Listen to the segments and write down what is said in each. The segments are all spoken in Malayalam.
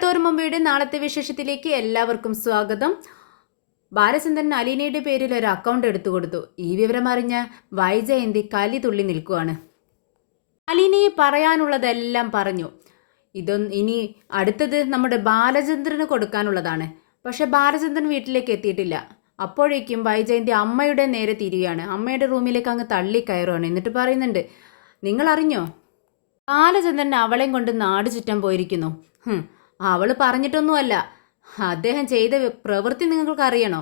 വാഴത്തോറും മുമ്പയുടെ നാളത്തെ വിശേഷത്തിലേക്ക് എല്ലാവർക്കും സ്വാഗതം. ബാലചന്ദ്രൻ അലീനയുടെ പേരിൽ ഒരു അക്കൗണ്ട് എടുത്തു കൊടുത്തു. ഈ വിവരം അറിഞ്ഞ വൈജയന്തി കലി തുള്ളി നിൽക്കുവാണ്. അലീനയെ പറയാനുള്ളതെല്ലാം പറഞ്ഞു. ഇതൊന്ന് ഇനി അടുത്തത് നമ്മുടെ ബാലചന്ദ്രന് കൊടുക്കാനുള്ളതാണ്. പക്ഷെ ബാലചന്ദ്രൻ വീട്ടിലേക്ക് എത്തിയിട്ടില്ല. അപ്പോഴേക്കും വൈജയന്തി അമ്മയുടെ നേരെ തിരികെയാണ് അമ്മയുടെ റൂമിലേക്ക് അങ്ങ് തള്ളി കയറുകയാണ് എന്നിട്ട് പറയുന്നുണ്ട് നിങ്ങൾ അറിഞ്ഞോ ബാലചന്ദ്രൻ അവളെയും കൊണ്ട് നാട് ചുറ്റാൻ പോയിരിക്കുന്നു. ഹും, അവൾ പറഞ്ഞിട്ടൊന്നുമല്ല. അദ്ദേഹം ചെയ്ത പ്രവൃത്തി നിങ്ങൾക്ക് അറിയണോ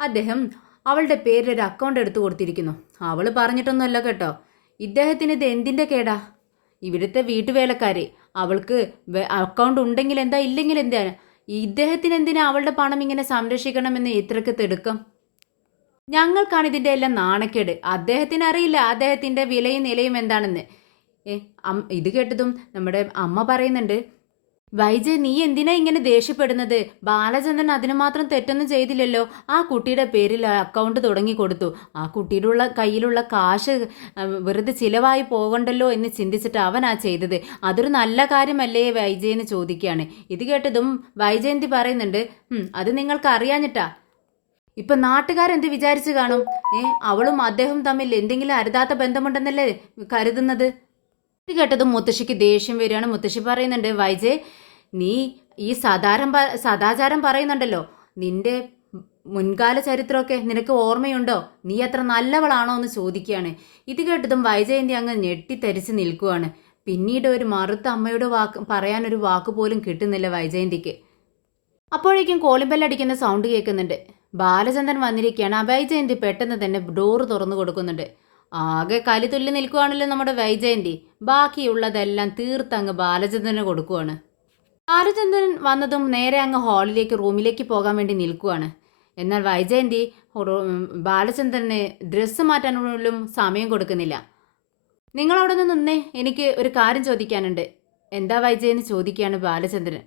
അദ്ദേഹം അവളുടെ പേരിൽ ഒരു അക്കൗണ്ട് എടുത്തു കൊടുത്തിരിക്കുന്നു. അവൾ പറഞ്ഞിട്ടൊന്നുമല്ല കേട്ടോ. ഇദ്ദേഹത്തിന് ഇത് എന്തിന്റെ കേടാ? ഇവിടുത്തെ വീട്ടുവേലക്കാരെ അവൾക്ക് അക്കൗണ്ട് ഉണ്ടെങ്കിൽ എന്താ ഇല്ലെങ്കിൽ എന്താ? ഇദ്ദേഹത്തിന് എന്തിനാ അവളുടെ പണം ഇങ്ങനെ സംരക്ഷിക്കണമെന്ന് ഇത്രക്ക് തിടുക്കം? ഞങ്ങൾക്കാണ് ഇതിന്റെ എല്ലാം നാണക്കേട്. അദ്ദേഹത്തിന് അറിയില്ല അദ്ദേഹത്തിന്റെ വിലയും നിലയും എന്താണെന്ന്. ഇത് കേട്ടതും നമ്മുടെ അമ്മ പറയുന്നുണ്ട് വൈജയ് നീ എന്തിനാ ഇങ്ങനെ ദേഷ്യപ്പെടുന്നത്? ബാലചന്ദ്രൻ അതിന് മാത്രം തെറ്റൊന്നും ചെയ്തില്ലല്ലോ. ആ കുട്ടിയുടെ പേരിൽ അക്കൗണ്ട് തുടങ്ങി കൊടുത്തു. ആ കുട്ടിയുടെ ഉള്ള കയ്യിലുള്ള കാശ് വെറുതെ ചിലവായി പോകണ്ടല്ലോ എന്ന് ചിന്തിച്ചിട്ട് അവനാ ചെയ്തത്. അതൊരു നല്ല കാര്യമല്ലേ വൈജയെന്ന് ചോദിക്കുകയാണ് ഇത് കേട്ടതും വൈജയന്തി പറയുന്നുണ്ട്? അത് നിങ്ങൾക്ക് അറിയാഞ്ഞിട്ടാ. ഇപ്പൊ നാട്ടുകാരെന്ത് വിചാരിച്ചു കാണും? ഏ അവളും അദ്ദേഹം തമ്മിൽ എന്തെങ്കിലും അരുതാത്ത ബന്ധമുണ്ടെന്നല്ലേ കരുതുന്നത്? ഇത് കേട്ടതും മുത്തശ്ശിക്ക് ദേഷ്യം വരികയാണ്. മുത്തശ്ശി പറയുന്നുണ്ട് വൈജയ് നീ ഈ സദാരം സദാചാരം പറയുന്നുണ്ടല്ലോ. നിന്റെ മുൻകാല ചരിത്രമൊക്കെ നിനക്ക് ഓർമ്മയുണ്ടോ? നീ അത്ര നല്ലവളാണോ എന്ന് ചോദിക്കുകയാണ്. ഇത് കേട്ടതും വൈജയന്തി അങ്ങ് ഞെട്ടിത്തരിച്ച് നിൽക്കുകയാണ് പിന്നീട് ഒരു മറുത്ത അമ്മയുടെ വാക്ക് പറയാനൊരു വാക്ക് പോലും കിട്ടുന്നില്ല വൈജയന്തിക്ക്. അപ്പോഴേക്കും കോളിംബെല്ലടിക്കുന്ന സൗണ്ട് കേൾക്കുന്നുണ്ട്. ബാലചന്ദ്രൻ വന്നിരിക്കുകയാണ്. ആ വൈജയന്തി പെട്ടെന്ന് തന്നെ ഡോർ തുറന്നു കൊടുക്കുന്നുണ്ട്. ആകെ കലി തുള്ളി നിൽക്കുകയാണല്ലോ നമ്മുടെ വൈജയന്തി. ബാക്കിയുള്ളതെല്ലാം തീർത്തങ്ങ് ബാലചന്ദ്രന് കൊടുക്കുവാണ്. ബാലചന്ദ്രൻ വന്നതും നേരെ അങ്ങ് ഹാളിലേക്ക് റൂമിലേക്ക് പോകാൻ വേണ്ടി നിൽക്കുകയാണ് എന്നാൽ വൈജയന്തി ബാലചന്ദ്രനെ ഡ്രസ്സ് മാറ്റാനുള്ള സമയം കൊടുക്കുന്നില്ല. നിങ്ങളവിടെ നിന്ന് നിന്നേ എനിക്ക് ഒരു കാര്യം ചോദിക്കാനുണ്ട്. എന്താ വൈജയെന്ന് ചോദിക്കുകയാണ് ബാലചന്ദ്രൻ.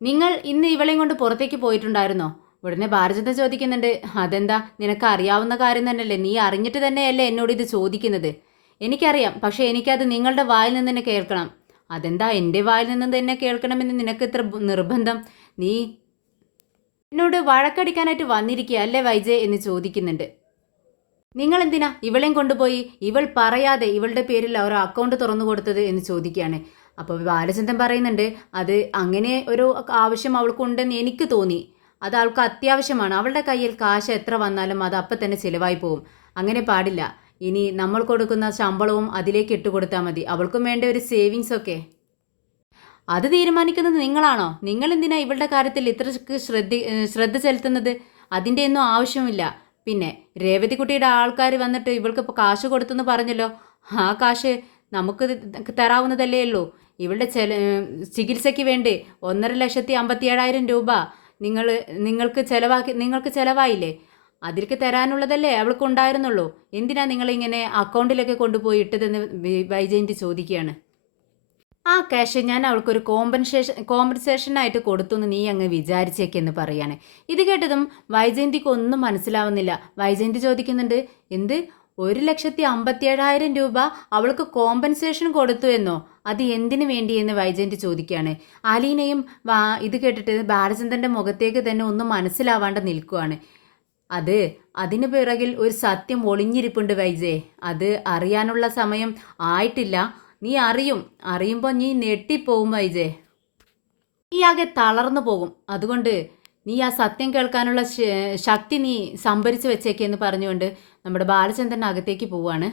നിങ്ങൾ ഇന്ന് ഇവളെയും കൊണ്ട് പുറത്തേക്ക് പോയിട്ടുണ്ടായിരുന്നോ? ഉടനെ ബാലചന്ദ്രൻ ചോദിക്കുന്നുണ്ട്. അതെന്താ? നിനക്ക് അറിയാവുന്ന കാര്യം തന്നെയല്ലേ? നീ അറിഞ്ഞിട്ട് തന്നെയല്ലേ എന്നോട് ഇത് ചോദിക്കുന്നത്? എനിക്കറിയാം. പക്ഷേ എനിക്കത് നിങ്ങളുടെ വായിൽ നിന്ന് തന്നെ കേൾക്കണം. അതെന്താ എന്റെ വായിൽ നിന്ന് തന്നെ കേൾക്കണമെന്ന് നിനക്ക് ഇത്ര നിർബന്ധം? നീ എന്നോട് വഴക്കടിക്കാനായിട്ട് വന്നിരിക്കുക അല്ലേ വൈജയ് എന്ന് ചോദിക്കുന്നുണ്ട്. നിങ്ങൾ എന്തിനാ ഇവളെയും കൊണ്ടുപോയി? ഇവൾ പറയാതെ ഇവളുടെ പേരിൽ ഒരു അക്കൗണ്ട് തുറന്നു കൊടുത്തത് എന്ന് ചോദിക്കുകയാണ്. അപ്പോൾ ബാലചന്ദ്രൻ പറയുന്നുണ്ട് അത് അങ്ങനെ ഒരു ആവശ്യം അവൾക്കുണ്ടെന്ന് എനിക്ക് തോന്നി. അത് അവൾക്ക് അത്യാവശ്യമാണ്. അവളുടെ കയ്യിൽ കാശ് എത്ര വന്നാലും അത് അപ്പം തന്നെ ചിലവായി പോകും അങ്ങനെ പാടില്ല. ഇനി നമ്മൾ കൊടുക്കുന്ന ശമ്പളവും അതിലേക്ക് ഇട്ട് കൊടുത്താൽ മതി. അവൾക്കും വേണ്ട ഒരു സേവിങ്സ് ഒക്കെ. അത് തീരുമാനിക്കുന്നത് നിങ്ങളാണോ? നിങ്ങൾ എന്തിനാ ഇവളുടെ കാര്യത്തിൽ ഇത്ര ശ്രദ്ധ ശ്രദ്ധ ചെലുത്തുന്നത്? അതിന്റെ ഒന്നും ആവശ്യമില്ല പിന്നെ രേവതിക്കുട്ടിയുടെ ആൾക്കാർ വന്നിട്ട് ഇവൾക്ക് ഇപ്പോൾ കാശ് കൊടുത്തെന്ന് പറഞ്ഞല്ലോ. ആ കാശ് നമുക്ക് തരാവുന്നതല്ലേ ഉള്ളൂ. ഇവളുടെ ചെല ചികിത്സയ്ക്ക് വേണ്ടി? ഒന്നര ലക്ഷത്തി അമ്പത്തി ഏഴായിരം രൂപ. നിങ്ങൾ നിങ്ങൾക്ക് ചിലവാക്കി നിങ്ങൾക്ക് ചിലവായില്ലേ? അതിലേക്ക് തരാനുള്ളതല്ലേ അവൾക്ക് ഉണ്ടായിരുന്നുള്ളൂ. എന്തിനാ നിങ്ങളിങ്ങനെ അക്കൗണ്ടിലൊക്കെ കൊണ്ടുപോയി ഇട്ടതെന്ന് വൈജയന്തി ചോദിക്കുകയാണ്. ആ ക്യാഷ് ഞാൻ അവൾക്കൊരു കോമ്പൻസേഷൻ കോമ്പൻസേഷനായിട്ട് കൊടുത്തു എന്ന് നീ അങ്ങ് വിചാരിച്ചേക്കെന്ന് പറയാണ്. ഇത് കേട്ടതും വൈജയന്തിക്ക് ഒന്നും മനസ്സിലാവുന്നില്ല. വൈജയന്തി ചോദിക്കുന്നുണ്ട് എന്ത്? ഒരു ലക്ഷത്തി അമ്പത്തിയേഴായിരം രൂപ അവൾക്ക് കോമ്പൻസേഷൻ കൊടുത്തു എന്നോ? അത് എന്തിനു വേണ്ടി എന്ന് വൈജയന്തി ചോദിക്കുകയാണ്. അലീനയും ഇത് കേട്ടിട്ട് ബാലചന്ദ്രന്റെ മുഖത്തേക്ക് തന്നെ ഒന്നും മനസ്സിലാവാണ്ട് നിൽക്കുവാണ്. അത് അതിനു പിറകിൽ ഒരു സത്യം ഒളിഞ്ഞിരിപ്പുണ്ട് വൈജേ. അത് അറിയാനുള്ള സമയം ആയിട്ടില്ല. നീ അറിയും. അറിയുമ്പോൾ നീ ഞെട്ടിപ്പോവും വൈജേ. നീ ആകെ തളർന്നു പോകും. അതുകൊണ്ട് നീ ആ സത്യം കേൾക്കാനുള്ള ശക്തി നീ സംഭരിച്ചു വെച്ചേക്കെന്ന് പറഞ്ഞുകൊണ്ട് നമ്മുടെ ബാലചന്ദ്രൻ അകത്തേക്ക് പോവാണ്.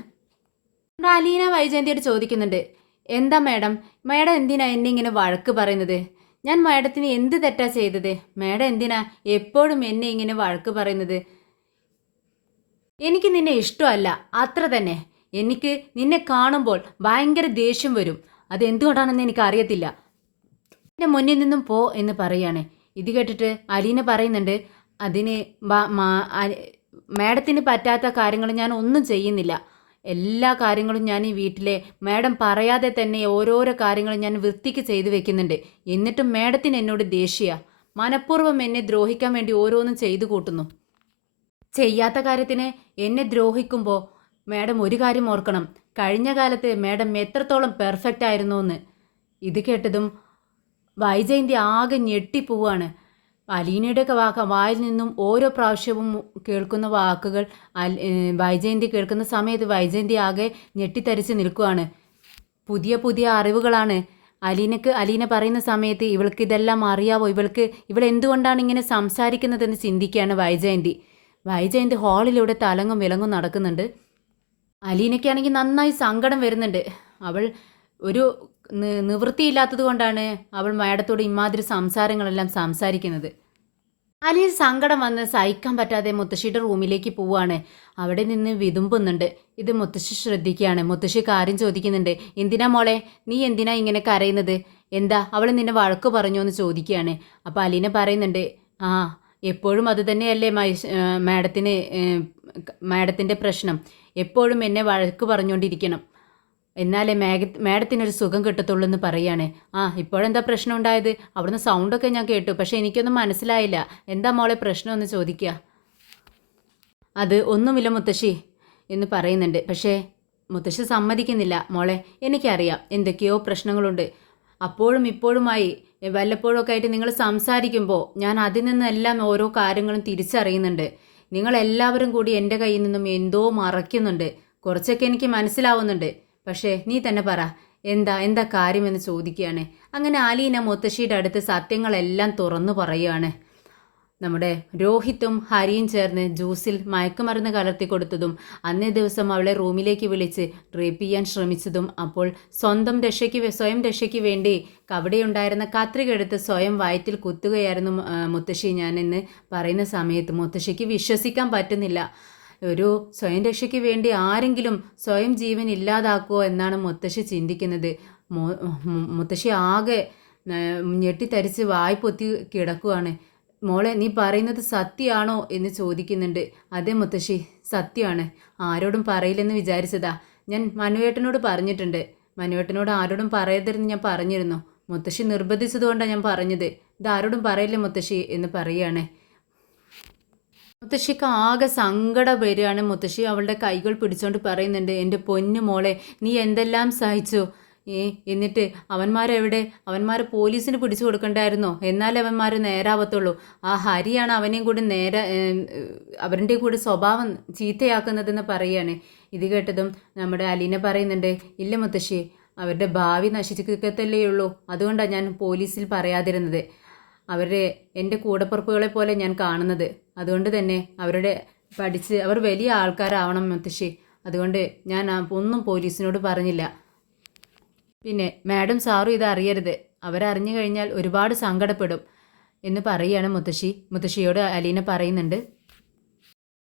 നമ്മുടെ അലീന വൈജയന്തിയോട് ചോദിക്കുന്നുണ്ട് എന്താ മേഡം? മേഡം എന്തിനാ എന്നെ ഇങ്ങനെ വഴക്ക് പറയുന്നത്? ഞാൻ മാഡത്തിന് എന്ത് തെറ്റാ ചെയ്തത്? മാഡം എന്തിനാ എപ്പോഴും എന്നെ ഇങ്ങനെ വഴക്ക് പറയുന്നത്? എനിക്ക് നിന്നെ ഇഷ്ടമല്ല അത്ര തന്നെ. എനിക്ക് നിന്നെ കാണുമ്പോൾ ഭയങ്കര ദേഷ്യം വരും. അതെന്തുകൊണ്ടാണെന്ന് എനിക്ക് അറിയത്തില്ല. എന്റെ മുന്നിൽ നിന്നും പോ എന്ന് പറയാണ് ഇത് കേട്ടിട്ട് അലീന പറയുന്നുണ്ട് അതിന് മാഡത്തിന് പറ്റാത്ത കാര്യങ്ങൾ ഞാൻ ഒന്നും ചെയ്യുന്നില്ല. എല്ലാ കാര്യങ്ങളും ഞാൻ ഈ വീട്ടിലെ മാഡം പറയാതെ തന്നെ ഓരോരോ കാര്യങ്ങളും ഞാൻ വൃത്തിക്ക് ചെയ്തു വെക്കുന്നുണ്ട്. എന്നിട്ടും മാഡത്തിന് എന്നോട് ദേഷ്യ. മനഃപൂർവം എന്നെ ദ്രോഹിക്കാൻ വേണ്ടി ഓരോന്നും ചെയ്തു കൂട്ടുന്നു. ചെയ്യാത്ത കാര്യത്തിന് എന്നെ ദ്രോഹിക്കുമ്പോൾ മാഡം ഒരു കാര്യം ഓർക്കണം. കഴിഞ്ഞ കാലത്ത് മാഡം എത്രത്തോളം പെർഫെക്റ്റ് ആയിരുന്നു എന്ന് ഇത് കേട്ടതും വൈജയന്തി ആകെ ഞെട്ടിപ്പോവാണ്. അലീനയുടെയൊക്കെ വാക്ക വായിൽ നിന്നും ഓരോ പ്രാവശ്യവും കേൾക്കുന്ന വാക്കുകൾ വൈജയന്തി കേൾക്കുന്ന സമയത്ത് വൈജയന്തി ആകെ ഞെട്ടിത്തരിച്ച് നിൽക്കുകയാണ് പുതിയ പുതിയ അറിവുകളാണ്. അലീനക്ക് അലീന പറയുന്ന സമയത്ത് ഇവൾക്ക് ഇതെല്ലാം അറിയാവോ? ഇവൾക്ക് ഇവൾ എന്തുകൊണ്ടാണ് ഇങ്ങനെ സംസാരിക്കുന്നതെന്ന് ചിന്തിക്കുകയാണ് വൈജയന്തി. വൈജയന്തി ഹാളിലൂടെ തലങ്ങും വിലങ്ങും നടക്കുന്നുണ്ട്. അലീനയ്ക്കാണെങ്കിൽ നന്നായി സങ്കടം വരുന്നുണ്ട്. അവൾ ഒരു നിവൃത്തിയില്ലാത്തത് കൊണ്ടാണ് അവൾ മാഡത്തോട് ഇമാതിരി സംസാരങ്ങളെല്ലാം സംസാരിക്കുന്നത്. അലീന സങ്കടം വന്ന് സഹിക്കാൻ പറ്റാതെ മുത്തശ്ശിയുടെ റൂമിലേക്ക് പോവുകയാണ് അവിടെ നിന്ന് വിതുമ്പുന്നുണ്ട്. ഇത് മുത്തശ്ശി ശ്രദ്ധിക്കുകയാണ്. മുത്തശ്ശി കാര്യം ചോദിക്കുന്നുണ്ട്. എന്തിനാ മോളെ? നീ എന്തിനാ ഇങ്ങനെ കരയുന്നത്? എന്താ? അവൾ നിന്നെ വഴക്ക് പറഞ്ഞു എന്ന് ചോദിക്കുകയാണ്. അപ്പോൾ അലീനെ പറയുന്നുണ്ട് ആ എപ്പോഴും അത് തന്നെയല്ലേ മാഡത്തിന് മാഡത്തിന്റെ പ്രശ്നം. എപ്പോഴും എന്നെ വഴക്ക് പറഞ്ഞുകൊണ്ടിരിക്കണം. എന്നാലേ മാഗ മാഡത്തിനൊരു സുഖം കിട്ടത്തുള്ളൂ എന്ന് പറയാണ്. ആ ഇപ്പോഴെന്താ പ്രശ്നം ഉണ്ടായത് അവിടുന്ന് സൗണ്ടൊക്കെ ഞാൻ കേട്ടു. പക്ഷെ എനിക്കൊന്നും മനസ്സിലായില്ല. എന്താ മോളെ പ്രശ്നം ഒന്ന് ചോദിക്കുക അത് ഒന്നുമില്ല മുത്തശ്ശി എന്ന് പറയുന്നുണ്ട്. പക്ഷേ മുത്തശ്ശി സമ്മതിക്കുന്നില്ല. മോളെ എനിക്കറിയാം എന്തൊക്കെയോ പ്രശ്നങ്ങളുണ്ട്. അപ്പോഴും ഇപ്പോഴുമായി വല്ലപ്പോഴൊക്കെ ആയിട്ട് നിങ്ങൾ സംസാരിക്കുമ്പോൾ ഞാൻ അതിൽ നിന്നെല്ലാം ഓരോ കാര്യങ്ങളും തിരിച്ചറിയുന്നുണ്ട്. നിങ്ങളെല്ലാവരും കൂടി എന്റെ കയ്യിൽ നിന്നും എന്തോ മറയ്ക്കുന്നുണ്ട്. കുറച്ചൊക്കെ എനിക്ക് മനസ്സിലാവുന്നുണ്ട്. പക്ഷേ നീ തന്നെ പറ എന്താ എന്താ കാര്യമെന്ന് ചോദിക്കുകയാണ്. അങ്ങനെ ആലീന മുത്തശ്ശിയുടെ അടുത്ത് സത്യങ്ങളെല്ലാം തുറന്നു പറയുകയാണ്. നമ്മുടെ രോഹിത്തും ഹരിയും ചേർന്ന് ജ്യൂസിൽ മയക്കുമരുന്ന് കലർത്തി കൊടുത്തതും അന്നേ ദിവസം അവളെ റൂമിലേക്ക് വിളിച്ച് റേപ്പ് ചെയ്യാൻ ശ്രമിച്ചതും അപ്പോൾ സ്വന്തം രക്ഷയ്ക്ക് സ്വയം രക്ഷയ്ക്ക് വേണ്ടി കവിടെയുണ്ടായിരുന്ന കത്രിക എടുത്ത് സ്വയം വയറ്റിൽ കുത്തുകയായിരുന്നു മുത്തശ്ശി. ഞാൻ എന്ന് പറയുന്ന സമയത്ത് മുത്തശ്ശിക്ക് വിശ്വസിക്കാൻ പറ്റുന്നില്ല. ഒരു സ്വയം രക്ഷയ്ക്ക് വേണ്ടി ആരെങ്കിലും സ്വയം ജീവൻ ഇല്ലാതാക്കുമോ എന്നാണ് മുത്തശ്ശി ചിന്തിക്കുന്നത്. മുത്തശ്ശി ആകെ ഞെട്ടിത്തരിച്ച് വായ് പൊത്തി കിടക്കുവാണ്. മോളെ നീ പറയുന്നത് സത്യമാണോ എന്ന് ചോദിക്കുന്നുണ്ട്. അതെ മുത്തശ്ശി സത്യമാണ് ആരോടും പറയില്ലെന്ന് വിചാരിച്ചതാ. ഞാൻ മനുവേട്ടനോട് പറഞ്ഞിട്ടുണ്ട്. മനുവേട്ടനോട് ആരോടും പറയരുതെന്ന് ഞാൻ പറഞ്ഞിരുന്നു. മുത്തശ്ശി നിർബന്ധിച്ചതുകൊണ്ടാണ് ഞാൻ പറഞ്ഞത്. ഇത് ആരോടും പറയില്ല മുത്തശ്ശി എന്ന് പറയുകയാണ്. മുത്തശ്ശിക്ക് ആകെ സങ്കടം വരികയാണ്. മുത്തശ്ശി അവളുടെ കൈകൾ പിടിച്ചോണ്ട് പറയുന്നുണ്ട് എന്റെ പൊന്നു മോളെ നീ എന്തെല്ലാം സഹിച്ചു? ഏ എന്നിട്ട് അവന്മാരെവിടെ? അവന്മാരെ പോലീസിന് പിടിച്ചു കൊടുക്കണ്ടായിരുന്നോ? എന്നാലേ അവന്മാർ നേരാവത്തുള്ളൂ. ആ ഹരിയാണ് അവനെയും കൂടി നേര അവരുടെ കൂടി സ്വഭാവം ചീത്തയാക്കുന്നതെന്ന് പറയുകയാണ്. ഇത് കേട്ടതും നമ്മുടെ അലീന പറയുന്നുണ്ട് ഇല്ല മുത്തശ്ശി അവരുടെ ഭാവി നശിച്ചിക്കത്തല്ലേ ഉള്ളൂ. അതുകൊണ്ടാണ് ഞാൻ പോലീസിൽ പറയാതിരുന്നത്. അവരെ എന്റെ കൂടപ്പുറപ്പുകളെ പോലെ ഞാൻ കാണുന്നത്. അതുകൊണ്ട് തന്നെ അവരുടെ പഠിച്ച് അവർ വലിയ ആൾക്കാരാവണം മുത്തശ്ശി. അതുകൊണ്ട് ഞാൻ ഒന്നും പോലീസിനോട് പറഞ്ഞില്ല. പിന്നെ മാഡം സാറും ഇത് അറിയരുത്. അവരറിഞ്ഞു കഴിഞ്ഞാൽ ഒരുപാട് സങ്കടപ്പെടും എന്ന് പറയുകയാണ് മുത്തശ്ശി. മുത്തശ്ശിയോട് അലീന പറയുന്നുണ്ട്.